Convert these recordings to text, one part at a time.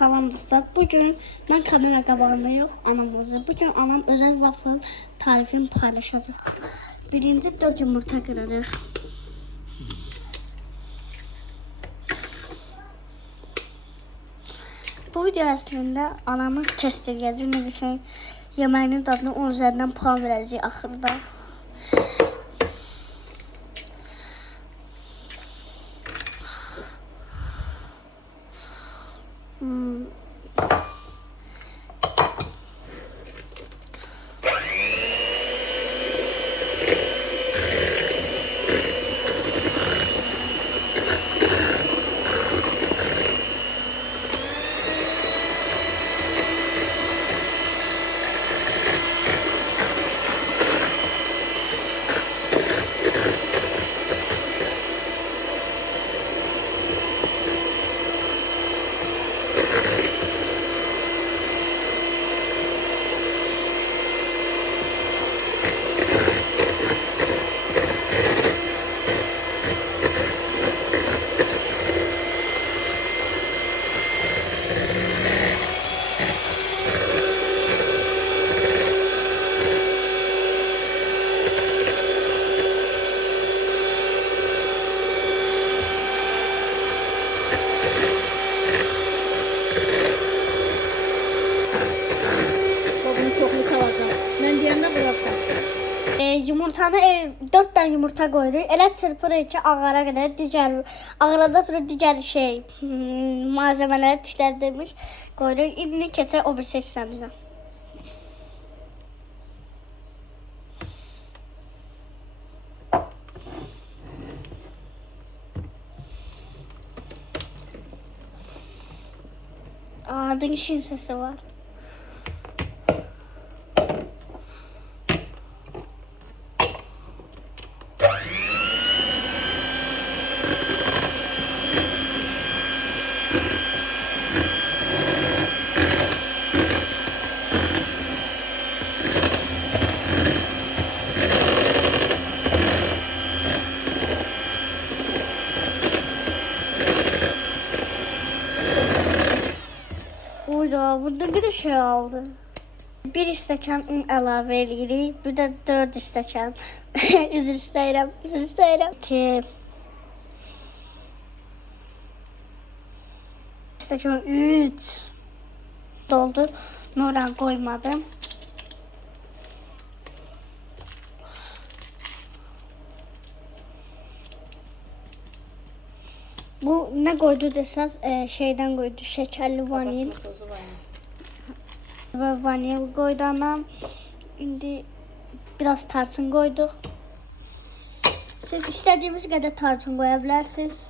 Salam dostlar. Bugün ben kamera qabağında yox, anam olacaq. Bugün anam özel waffle tarifini paylaşacaq. Birinci 4 yumurta kırarıq. Bu video əslində anamın test edəcək. Nə ki, yeməyinin dadını 10 üzərindən puan verəcək axırda. Yumurtanı 4 tane yumurta koyuruq. Elə çırpırıq ki, ağara qədər digər ağaradan sonra digər malzemələri tiklərdirmiş koyuruq. İndi keçək o bir sistemimizə. Anladığın şeyin sesi var. Burada bir şey aldı. Bir stəkan un əlavə edirik. Bir də 4 stəkan. Üzr istəyirəm. Ki stəkan 3 doldu. Noran koymadım. Bu ne koydu desəz şeyden koydu. Şekerli vanil. Ve vanil koydu anam. Şimdi biraz tarçın koyduk. Siz istediğiniz kadar tarçın koyabilirsiniz.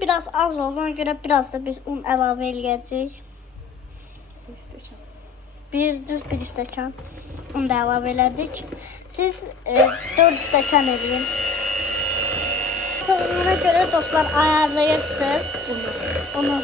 Biraz az olduğuna göre biraz da biz un əlavə eləyəcəyik. Bir stəkan un da əlavə elədik. Siz 4 stəkan eləyin. Ona göre dostlar ayarlayırsınız. Onu